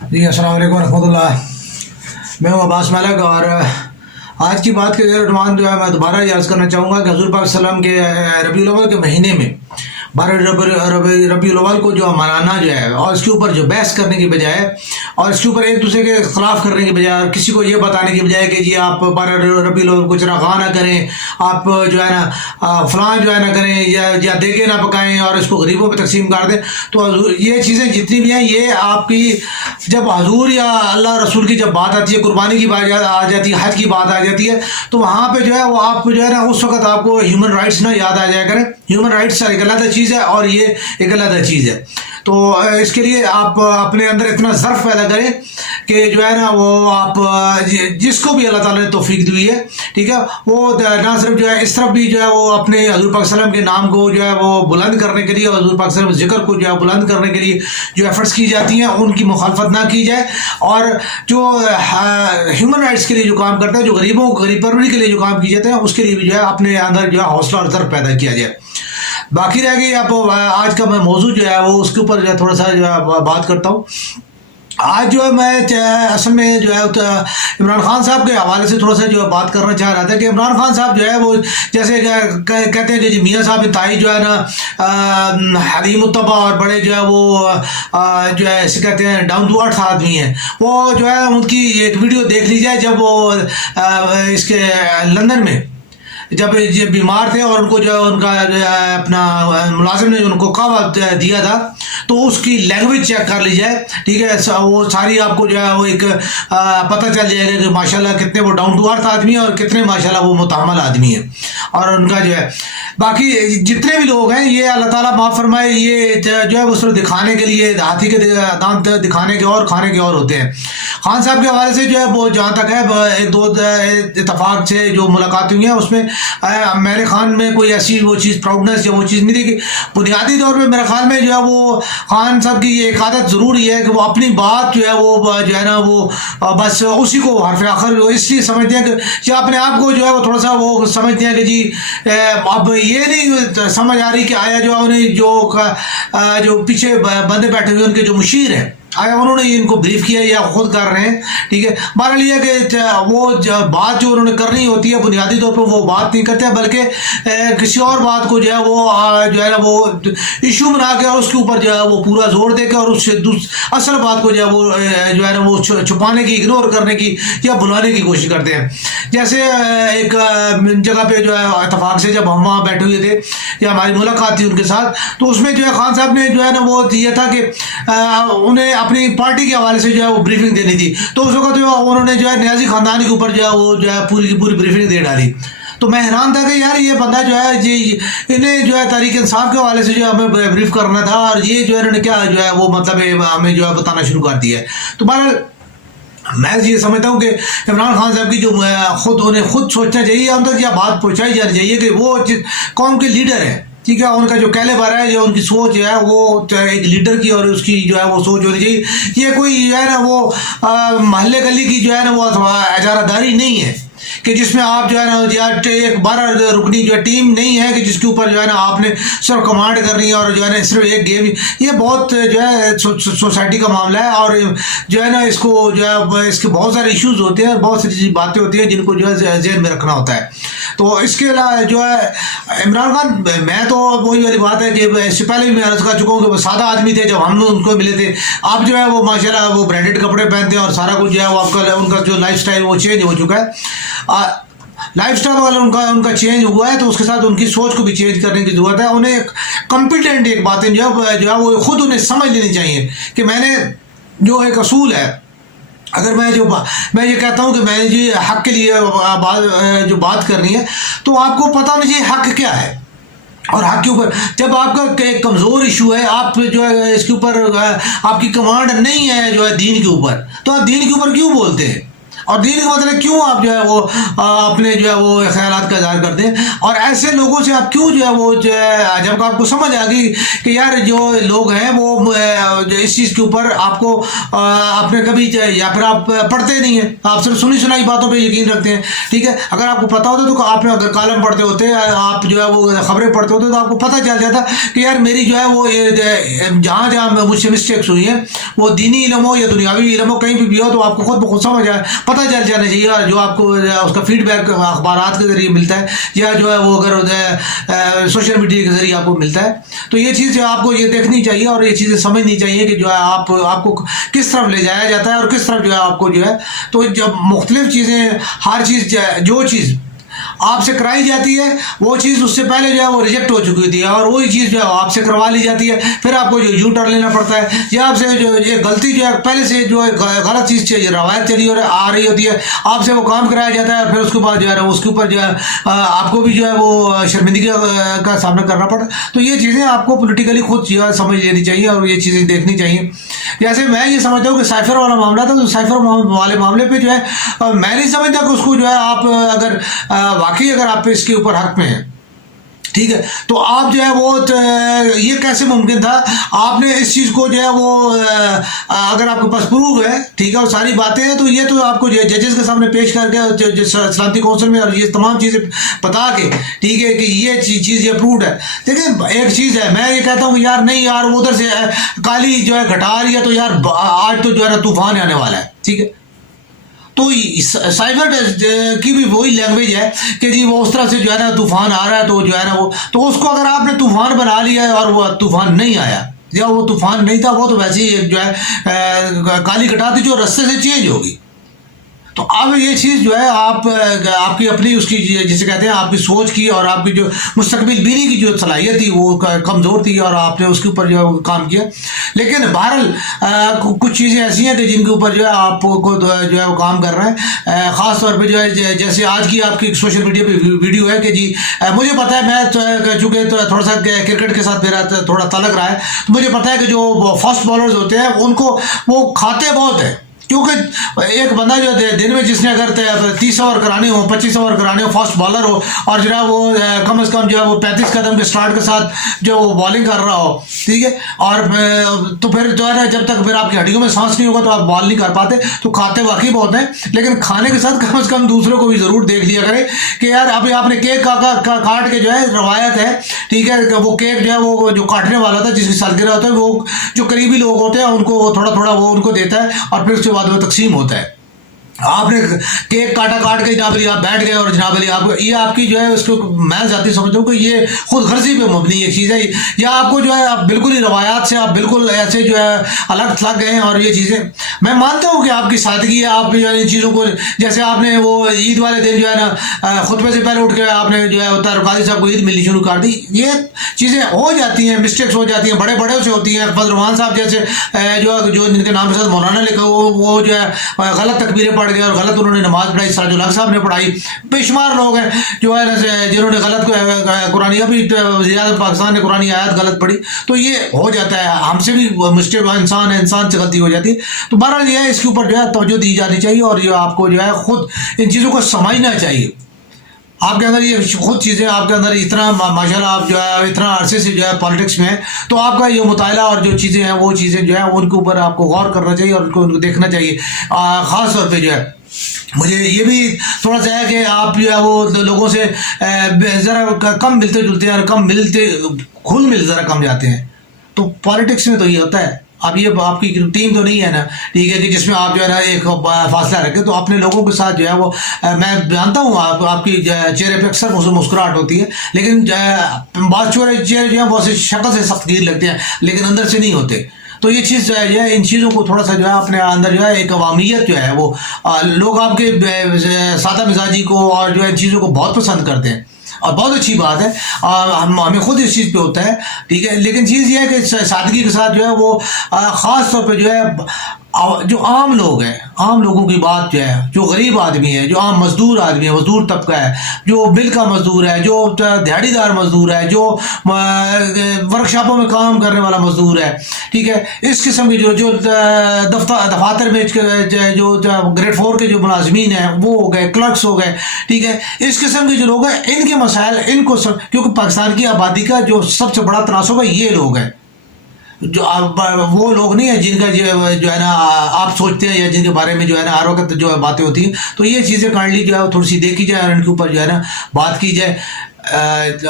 جی السلام علیکم ورحمۃ اللہ. میں ہوں عباس ملک، اور آج کی بات کے زیر عنوان جو ہے میں دوبارہ یہ عرض کرنا چاہوں گا کہ حضور پاک صلی اللہ علیہ وسلم کے ربیع الاول کے مہینے میں 12 ربیع الاول کو جو منانا جو ہے، اور اس کے اوپر جو بحث کرنے کی بجائے اور اس کے اوپر ایک دوسرے کے اختلاف کرنے کی بجائے اور کسی کو یہ بتانے کی بجائے کہ جی آپ 12 ربیع الاول کو چراغاں نہ کریں، آپ جو ہے نا فلاں جو ہے نہ کریں، یا دیگے نہ پکائیں اور اس کو غریبوں پہ تقسیم کر دیں. تو یہ چیزیں جتنی بھی ہیں یہ آپ کی جب حضور یا اللہ رسول کی جب بات آتی ہے، قربانی کی بات آ جاتی ہے، حج کی بات آ جاتی ہے، تو وہاں پہ جو ہے وہ آپ جو ہے نا اس وقت آپ کو ہیومن رائٹس نہ یاد آ جایا کریں. ہیومن رائٹس ایک علیحدہ چیز ہے اور یہ ایک علیحدہ چیز ہے. تو اس کے لیے آپ اپنے اندر اتنا ظرف پیدا کریں کہ جو ہے نا وہ آپ جس کو بھی اللہ تعالیٰ نے توفیق دی ہے، ٹھیک ہے، وہ نہ صرف جو ہے اس طرف بھی جو ہے وہ اپنے حضور پاک صلی اللہ علیہ وسلم کے نام کو جو ہے وہ بلند کرنے کے لیے اور حضور پاک صلی اللہ علیہ وسلم ذکر کو جو ہے بلند کرنے کے لیے جو ایفرٹس کی جاتی ہیں ان کی مخالفت نہ کی جائے، اور جو ہیومن رائٹس کے لیے جو کام کرتے ہیں، جو غریبوں کو غریب پروری کے لیے جو کام کیے جاتے ہیں، اس کے لیے بھی جو ہے اپنے اندر جو ہے حوصلہ اور ظرف پیدا کیا جائے. باقی رہ گئی اب آج کا میں موضوع جو ہے وہ اس کے اوپر جو ہے تھوڑا سا جو ہے بات کرتا ہوں. آج جو ہے میں اصل میں جو ہے عمران خان صاحب کے حوالے سے تھوڑا سا جو ہے بات کرنا چاہ رہا تھا کہ عمران خان صاحب جو ہے وہ جیسے کہتے ہیں کہ جی میاں صاحب انتہائی جو ہے نا حلیم الطبع اور بڑے جو ہے وہ جو ہے اسے کہتے ہیں ڈاؤن ٹو ارتھ آدمی ہیں. وہ جو ہے ان کی ایک ویڈیو دیکھ لی جائے جب وہ اس کے لندن میں جب بیمار تھے اور ان کو جو ہے ان کا اپنا ملازم نے ان کو قہوہ دیا تھا، تو اس کی لینگویج چیک کر لی جائے، ٹھیک ہے، وہ ساری آپ کو جو ہے وہ ایک پتہ چل جائے گا کہ ماشاءاللہ کتنے وہ ڈاؤن ٹو ارتھ آدمی ہیں اور کتنے ماشاءاللہ وہ متحمل آدمی ہیں. اور ان کا جو ہے باقی جتنے بھی لوگ ہیں یہ اللہ تعالیٰ معاف فرمائے، یہ جو ہے وہ صرف دکھانے کے لیے ہاتھی کے دانت دکھانے کے اور کھانے کے اور ہوتے ہیں. خان صاحب کے حوالے سے جو ہے وہ جہاں تک ہے ایک دو اتفاق سے جو ملاقات ہوئی ہیں اس میں میں نے خان میں کوئی ایسی وہ چیز پراؤڈنس یا وہ چیز نہیں دیکھی. بنیادی طور پہ میرے خیال میں جو ہے وہ خان صاحب کی یہ ایک عادت ضرور یہ ہے کہ وہ اپنی بات جو ہے وہ جو ہے نا وہ بس اسی کو حرف آخر اس لیے سمجھتے ہیں کہ یا اپنے آپ کو جو ہے وہ تھوڑا سا وہ سمجھتے ہیں کہ جی اب یہ نہیں سمجھ آ رہی کہ آیا جو انہیں جو پیچھے بندے بیٹھے ہوئے ان کے جو مشیر ہیں آیا انہوں نے ان کو بریف کیا یا خود کر رہے ہیں، ٹھیک ہے. بہرحال یہ کہ وہ بات جو انہوں نے کرنی ہوتی ہے بنیادی طور پر وہ بات نہیں کرتے بلکہ کسی اور بات کو جو ہے وہ جو ہے وہ ایشو بنا کے اور اس کے اوپر جو ہے وہ پورا زور دے کے اور اس سے اصل بات کو جو ہے وہ جو ہے نا وہ چھپانے کی، اگنور کرنے کی یا بلانے کی کوشش کرتے ہیں. جیسے ایک جگہ پہ جو ہے اتفاق سے جب ہم وہاں بیٹھے ہوئے تھے یا ہماری ملاقات تھی ان کے ساتھ، تو اس میں جو ہے خان صاحب نے جو ہے نا وہ یہ تھا کہ انہیں اپنی پارٹی کے حوالے سے جو ہے وہ بریفنگ دینی تھی. تو اس وقت جو انہوں نے جو ہے نیازی خاندان کے اوپر جو ہے وہ جو ہے پوری کی پوری بریفنگ دے ڈالی. تو میں حیران تھا کہ یار یہ بندہ جو ہے جی انہیں جو ہے تحریک انصاف کے حوالے سے جو ہے ہمیں بریف کرنا تھا، اور یہ جو ہے انہوں نے کیا جو ہے وہ مطلب ہمیں جو ہے بتانا شروع کر دیا ہے. تو بہرحال میں یہ سمجھتا ہوں کہ عمران خان صاحب کی جو انہیں خود سوچنا چاہیے، ان تک یہ بات پہنچائی جانی چاہیے کہ وہ قوم کے لیڈر ہیں، ٹھیک ہے. ان کا جو کیلیبر ہے، جو ان کی سوچ ہے وہ ایک لیڈر کی اور اس کی جو ہے وہ سوچ ہونی چاہیے. یہ کوئی جو ہے نا وہ محلے گلی کی جو ہے نا وہ اجارہ داری نہیں ہے کہ جس میں آپ جو ہے نا ایک 12 رکنی جو ہے ٹیم نہیں ہے کہ جس کے اوپر جو ہے نا آپ نے صرف کمانڈ کرنی ہے اور جو ہے نا صرف ایک گیم. یہ بہت جو ہے سوسائٹی کا معاملہ ہے، اور جو ہے نا اس کو جو ہے اس کے بہت سارے ایشوز ہوتے ہیں، بہت سی باتیں ہوتی ہیں جن کو جو ہے ذہن میں رکھنا ہوتا ہے. تو اس کے علاوہ جو ہے عمران خان، میں تو وہی والی بات ہے کہ اس سے پہلے بھی میں عرض کر چکا ہوں کہ وہ سادہ آدمی تھے جب ہم ان کو ملے تھے. آپ جو ہے وہ ماشاءاللہ وہ برانڈیڈ کپڑے پہنتے ہیں اور سارا کچھ جو ہے وہ آپ کا ان کا جو لائف سٹائل وہ چینج ہو چکا ہے. لائف سٹائل والا ان کا چینج ہوا ہے، تو اس کے ساتھ ان کی سوچ کو بھی چینج کرنے کی ضرورت ہے. انہیں کمپیٹنٹ ایک باتیں جو ہے وہ خود انہیں سمجھ لینی چاہیے کہ میں نے جو ایک اصول ہے، اگر میں یہ کہتا ہوں کہ میں نے جی حق کے لیے جو بات کرنی ہے، تو آپ کو پتہ ہونا چاہیے حق کیا ہے. اور حق کے اوپر جب آپ کا ایک کمزور ایشو ہے، آپ جو ہے اس کے اوپر آپ کی کمانڈ نہیں ہے جو ہے دین کے اوپر، تو آپ دین کے اوپر کیوں بولتے ہیں؟ اور دین کا مطلب کیوں آپ جو ہے وہ اپنے جو ہے وہ خیالات کا اظہار کرتے ہیں؟ اور ایسے لوگوں سے آپ کیوں جو ہے وہ جب آپ کو سمجھ آ گئی کہ یار جو لوگ ہیں وہ اس چیز کے اوپر آپ کو اپنے کبھی یا پھر آپ پڑھتے نہیں ہیں، آپ صرف سنی سنائی باتوں پہ یقین رکھتے ہیں، ٹھیک ہے، اگر آپ کو پتہ ہوتا تو آپ نے اگر کالم پڑھتے ہوتے، آپ جو ہے وہ خبریں پڑھتے ہوتے تو آپ کو پتہ چل جاتا کہ یار میری جو ہے وہ جہاں جہاں مجھ سے مسٹیکس ہوئی ہیں، وہ دینی علم ہو یا دنیاوی علم ہو، کہیں بھی ہو تو آپ کو خود بخود سمجھ آئے، پتہ چل جانا چاہیے، جو آپ کو اس کا فیڈ بیک اخبارات کے ذریعے ملتا ہے یا جو ہے وہ اگر سوشل میڈیا کے ذریعے آپ کو ملتا ہے، تو یہ چیز آپ کو یہ دیکھنی چاہیے اور یہ چیزیں سمجھنی چاہیے کہ جو ہے آپ کو کس طرف لے جایا جاتا ہے اور کس طرف جو ہے آپ کو جو ہے، تو جب مختلف چیزیں، ہر چیز جو چیز آپ سے کرائی جاتی ہے وہ چیز اس سے پہلے جو ہے وہ ریجیکٹ ہو چکی ہوتی ہے اور وہی چیز جو ہے آپ سے کروا لی جاتی ہے، پھر آپ کو جو یو ٹرن لینا پڑتا ہے، یا آپ سے جو یہ غلطی جو ہے پہلے سے جو ہے غلط چیز چاہیے روایت چلی اور آ رہی ہوتی ہے، آپ سے وہ کام کرایا جاتا ہے، پھر اس کے بعد جو ہے اس کے اوپر جو ہے آپ کو بھی جو ہے وہ شرمندگی کا سامنا کرنا پڑتا ہے۔ تو یہ چیزیں آپ کو پولیٹیکلی خود جو ہے سمجھ لینی چاہیے اور یہ چیزیں دیکھنی چاہیے۔ جیسے میں یہ سمجھتا ہوں کہ سائفر والا معاملہ تھا، تو سائفر والے معاملے پہ جو ہے میں نہیں سمجھتا کہ اس کو جو ہے آپ اگر واقعی اگر آپ اس کے اوپر حق میں ہیں، ٹھیک ہے، تو آپ جو ہے وہ یہ کیسے ممکن تھا؟ آپ نے اس چیز کو جو ہے وہ اگر آپ کے پاس پروف ہے، ٹھیک ہے، اور ساری باتیں ہیں، تو یہ تو آپ کو ججز کے سامنے پیش کر کے سلامتی کونسل میں اور یہ تمام چیزیں بتا کے، ٹھیک ہے، کہ یہ چیز یہ پرووڈ ہے۔ دیکھیں ایک چیز ہے، میں یہ کہتا ہوں کہ یار نہیں یار وہ ادھر سے کالی جو ہے گھٹا رہی ہے تو یار آج تو جو ہے نا طوفان آنے والا ہے، ٹھیک ہے، تو سائبر کی بھی وہی لینگویج ہے کہ جی وہ اس طرح سے جو ہے نا طوفان آ رہا ہے تو جو ہے نا وہ، تو اس کو اگر آپ نے طوفان بنا لیا ہے اور وہ طوفان نہیں آیا یا وہ طوفان نہیں تھا، وہ تو ویسے ہی ایک جو ہے کالی گھٹا تھی جو رستے سے چینج ہوگی۔ تو اب یہ چیز جو ہے آپ کی اپنی اس کی جسے کہتے ہیں آپ کی سوچ کی اور آپ کی جو مستقبل بینی کی جو صلاحیت تھی وہ کمزور تھی اور آپ نے اس کے اوپر جو ہے کام کیا، لیکن بہرحال کچھ چیزیں ایسی ہیں کہ جن کے اوپر جو ہے آپ کو جو ہے وہ کام کر رہا ہے، خاص طور پہ جو ہے جیسے آج کی آپ کی سوشل میڈیا پہ ویڈیو ہے کہ جی مجھے پتہ ہے، میں چونکہ تھوڑا سا کرکٹ کے ساتھ میرا تھوڑا تعلق رہا ہے، تو مجھے پتہ ہے کہ جو فاسٹ بالرز ہوتے ہیں ان کو وہ کھاتے بہت ہیں، کیونکہ ایک بندہ جو دن میں جس نے اگر 30 اوور کرانے ہو، 25 اوور کرانے ہو، فاسٹ بالر ہو اور جو ہے وہ کم از کم جو ہے وہ 35 قدم کے سٹارٹ کے ساتھ جو وہ بالنگ کر رہا ہو، ٹھیک ہے، اور تو پھر جو ہے نا جب تک پھر آپ کی ہڈیوں میں سانس نہیں ہوگا تو آپ بال نہیں کر پاتے، تو کھاتے واقعی بہت ہیں، لیکن کھانے کے ساتھ کم از کم دوسروں کو بھی ضرور دیکھ لیا کرے کہ یار ابھی آپ نے کیک کاٹ کے جو ہے روایت ہے، ٹھیک ہے، وہ کیک جو ہے وہ جو کاٹنے والا تھا جس کی سالگرہ ہوتا ہے وہ جو قریبی لوگ ہوتے ہیں ان کو وہ تھوڑا تھوڑا وہ ان کو دیتا ہے اور پھر اس کے بعد وہ تقسیم ہوتا ہے۔ آپ نے کیک کاٹ کے جناب علی آپ بیٹھ گئے اور جناب علی آپ یہ آپ کی جو ہے اس کو میں ذاتی سمجھتا ہوں کہ یہ خود غرضی پہ مبنی ایک چیز ہے، یا آپ کو جو ہے آپ بالکل ہی روایات سے آپ بالکل ایسے جو ہے الگ تھلگ گئے ہیں، اور یہ چیزیں میں مانتا ہوں کہ آپ کی سادگی ہے، آپ جو ہے ان چیزوں کو جیسے آپ نے وہ عید والے دن جو ہے نا خطبے سے پہلے اٹھ کے آپ نے جو ہے اتار قاضی صاحب کو عید ملنی شروع کر دی، یہ چیزیں ہو جاتی ہیں، مسٹیکس ہو جاتی ہیں، بڑے سے ہوتی ہیں۔ فضل الرحمان صاحب جیسے جو جن کے نام کے ساتھ مولانا لکھا وہ جو ہے غلط تکبیریں پڑھ گئے اور غلط انہوں نے نماز پڑھائی، سراج الحق صاحب نے پڑھائی، بے شمار لوگ ہیں جو ہے جنہوں نے غلط قرآن ابھی زیادہ پاکستان نے قرآن آیات غلط پڑھی، تو یہ ہو جاتا ہے، ہم سے بھی مسٹیک، انسان ہے، انسان سے غلطی ہو جاتی ہے۔ تو بہرحال یہ ہے اس کے اوپر جو ہے توجہ دی جانی چاہیے اور یہ آپ کو جو ہے خود ان چیزوں کو سمجھنا چاہیے۔ آپ کے اندر یہ خود چیزیں آپ کے اندر اتنا ماشاءاللہ آپ جو ہے اتنا عرصے سے جو ہے پالیٹکس میں ہے، تو آپ کا یہ مطالعہ اور جو چیزیں ہیں وہ چیزیں جو ہے ان کے اوپر آپ کو غور کرنا چاہیے اور ان کو دیکھنا چاہیے۔ خاص طور پہ جو ہے مجھے یہ بھی تھوڑا سا ہے کہ آپ جو ہے وہ لوگوں سے ذرا کم ملتے جلتے ہیں اور کم ملتے گھل مل ذرا کم جاتے ہیں، تو پالیٹکس میں تو یہ ہوتا ہے۔ اب یہ آپ کی ٹیم تو نہیں ہے نا، ٹھیک ہے، کہ جس میں آپ جو ہے نا ایک فاصلہ رکھیں، تو اپنے لوگوں کے ساتھ جو ہے وہ میں جانتا ہوں آپ کی چہرے پہ اکثر مسکراہٹ ہوتی ہے، لیکن بعض چہرے جو ہیں وہ شکل سے سخت گیر لگتے ہیں لیکن اندر سے نہیں ہوتے۔ تو یہ چیز جو ہے ان چیزوں کو تھوڑا سا جو ہے اپنے اندر جو ہے ایک عوامیت جو ہے وہ لوگ آپ کے سادہ مزاجی کو اور جو ہے ان چیزوں کو بہت پسند کرتے ہیں اور بہت اچھی بات ہے، ہمیں خود اس چیز پہ ہوتا ہے، ٹھیک ہے، لیکن چیز یہ ہے کہ سادگی کے ساتھ جو ہے وہ خاص طور پہ جو ہے جو عام لوگ ہیں، عام لوگوں کی بات جو ہے، جو غریب آدمی ہے، جو عام مزدور آدمی ہے، مزدور طبقہ ہے، جو بل کا مزدور ہے، جو دیہڑی دار مزدور ہے، جو ورک شاپوں میں کام کرنے والا مزدور ہے، ٹھیک ہے، اس قسم کے جو دفاتر میں جو گریڈ 4 کے جو ملازمین ہیں وہ ہو گئے، کلرکس ہو گئے، ٹھیک ہے، اس قسم کے جو لوگ ہیں ان کے مسائل ان کو کیونکہ پاکستان کی آبادی کا جو سب سے بڑا تناسب ہے یہ لوگ ہیں، جو وہ لوگ نہیں ہیں جن کا جو ہے نا آپ سوچتے ہیں یا جن کے بارے میں جو ہے نا ہر وقت جو ہے باتیں ہوتی ہیں. تو یہ چیزیں کائنڈلی جو ہے تھوڑی سی دیکھی جائے اور ان کے اوپر جو ہے نا بات کی جائے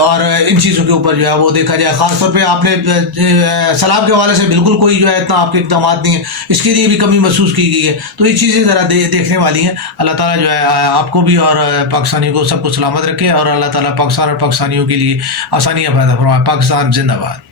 اور ان چیزوں کے اوپر جو ہے وہ دیکھا جائے. خاص طور پہ آپ نے سیلاب کے حوالے سے بالکل کوئی جو ہے اتنا آپ کے اقدامات نہیں ہیں، اس کے لیے بھی کمی محسوس کی گئی ہے. تو یہ چیزیں ذرا دیکھنے والی ہیں. اللہ تعالیٰ جو ہے آپ کو بھی اور پاکستانیوں کو سب کو سلامت رکھے اور اللہ تعالیٰ پاکستان اور پاکستانیوں کے لیے آسانیاں پیدا فرمائے. پاکستان زندہ باد.